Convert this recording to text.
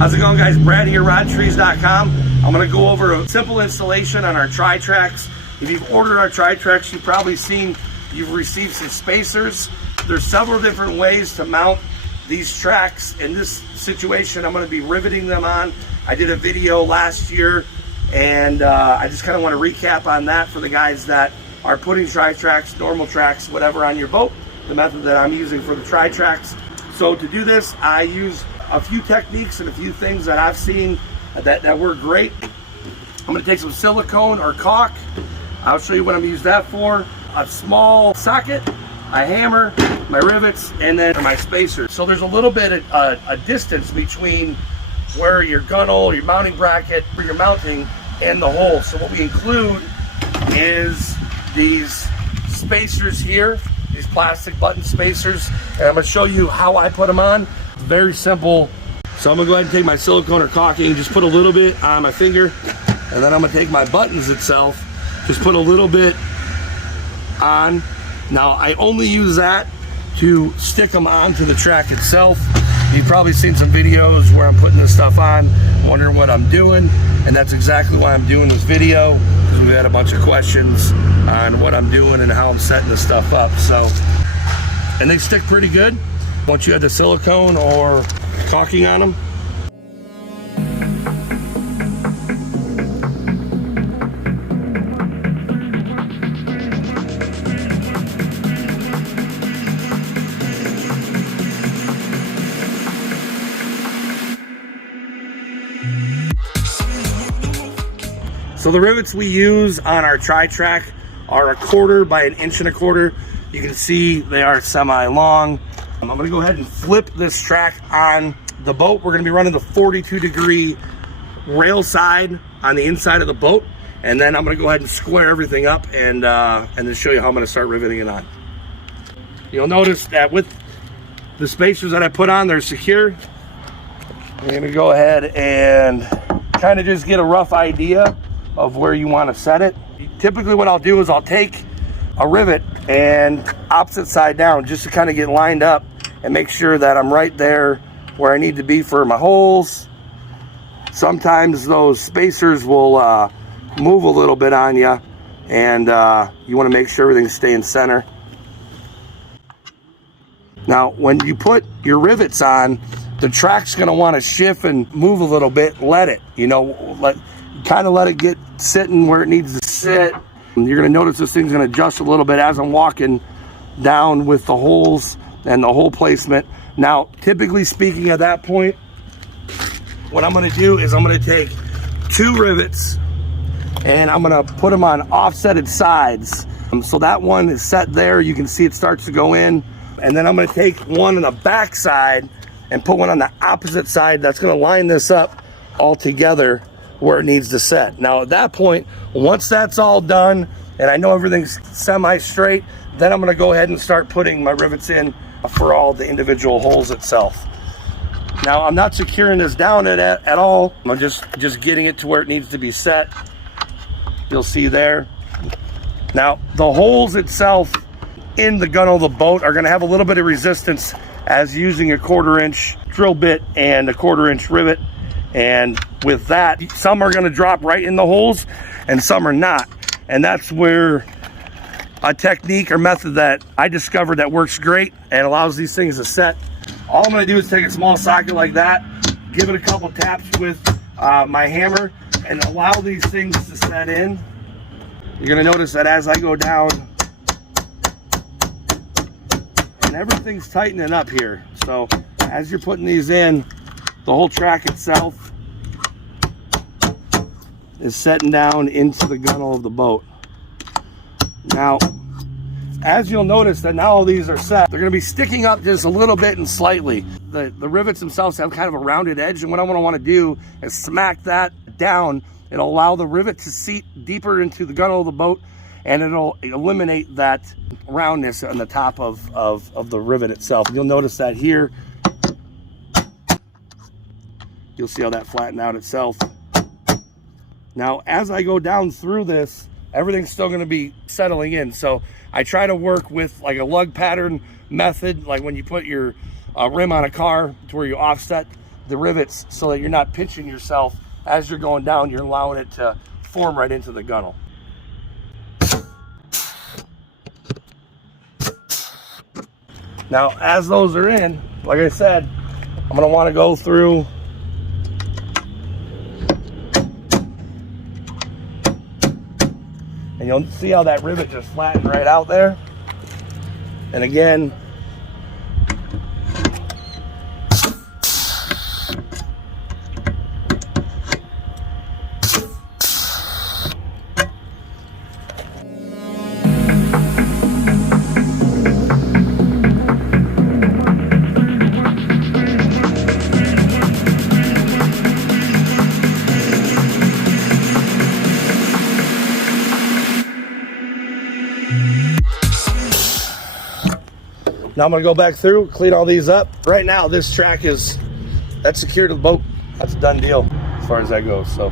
How's it going, guys? Brad here, rodtrees.com. I'm going to go over a simple installation on our tri-tracks. If you've ordered our tri-tracks, you've probably seen you've received some spacers. There's several different ways to mount these tracks. In this situation, I'm going to be riveting them on. I did a video last year, and I just kind of want to recap on that for the guys that are putting tri-tracks, normal tracks, whatever on your boat, the method that I'm using for the tri-tracks. So to do this, I use a few techniques and a few things that I've seen that work great. I'm going to take some silicone or caulk. I'll show you what I'm going to use that for. A small socket, a hammer, my rivets, and then my spacers. So there's a little bit of a distance between where your gunnel, your mounting bracket, where you're mounting, and the hole. So what we include is these spacers here, these plastic button spacers, and I'm going to show you how I put them on. Very simple. So I'm going to go ahead and take my silicone or caulking, just put a little bit on my finger, and then I'm going to take my buttons itself, just put a little bit on. Now I only use that to stick them onto the track itself. You've probably seen some videos where I'm putting this stuff on, wondering what I'm doing, and that's exactly why I'm doing this video, because we've had a bunch of questions on what I'm doing and how I'm setting this stuff up. So, and they stick pretty good once you have the silicone or caulking on them. So the rivets we use on our tri-track are 1/4 by 1.25 inches. You can see they are semi-long. I'm going to go ahead and flip this track on the boat. We're going to be running the 42-degree rail side on the inside of the boat, and then I'm going to go ahead and square everything up and then show you how I'm going to start riveting it on. You'll notice that with the spacers that I put on, they're secure. I'm going to go ahead and kind of just get a rough idea of where you want to set it. Typically what I'll do is I'll take a rivet and opposite side down just to kind of get lined up and make sure that I'm right there where I need to be for my holes. Sometimes those spacers will move a little bit on you, and you want to make sure everything's staying center. Now when you put your rivets on, the track's going to want to shift and move a little bit. Let it, let it get sitting where it needs to sit. You're going to notice this thing's going to adjust a little bit as I'm walking down with the holes and the hole placement. Now, typically speaking, at that point, what I'm going to do is I'm going to take 2 rivets and I'm going to put them on offsetted sides. So that one is set there. You can see it starts to go in. And then I'm going to take one on the back side and put one on the opposite side. That's going to line this up all together where it needs to set. Now at that point, once that's all done and I know everything's semi-straight, then I'm going to go ahead and start putting my rivets in for all the individual holes itself. Now I'm not securing this down at all. I'm just getting it to where it needs to be set. You'll see there. Now the holes itself in the gunnel of the boat are going to have a little bit of resistance as using a 1/4 inch drill bit and a 1/4 inch rivet. And with that, some are going to drop right in the holes and some are not. And that's where a technique or method that I discovered that works great and allows these things to set. All I'm going to do is take a small socket like that, give it a couple taps with my hammer, and allow these things to set in. You're going to notice that as I go down, and everything's tightening up here. So as you're putting these in, the whole track itself is setting down into the gunnel of the boat. Now, as you'll notice that now all these are set, they're going to be sticking up just a little bit and slightly. The rivets themselves have kind of a rounded edge, and what I'm going to want to do is smack that down. It'll allow the rivet to seat deeper into the gunnel of the boat, and it'll eliminate that roundness on the top of the rivet itself. You'll notice that here. You'll see how that flattened out itself. Now, as I go down through this, everything's still going to be settling in. So I try to work with like a lug pattern method, like when you put your rim on a car to where you offset the rivets so that you're not pinching yourself as you're going down. You're allowing it to form right into the gunnel. Now, as those are in, like I said, I'm going to want to go through and you'll see how that rivet just flattened right out there. And again, now I'm gonna go back through, clean all these up. Right now, this track that's secured to the boat. That's a done deal as far as that goes. So.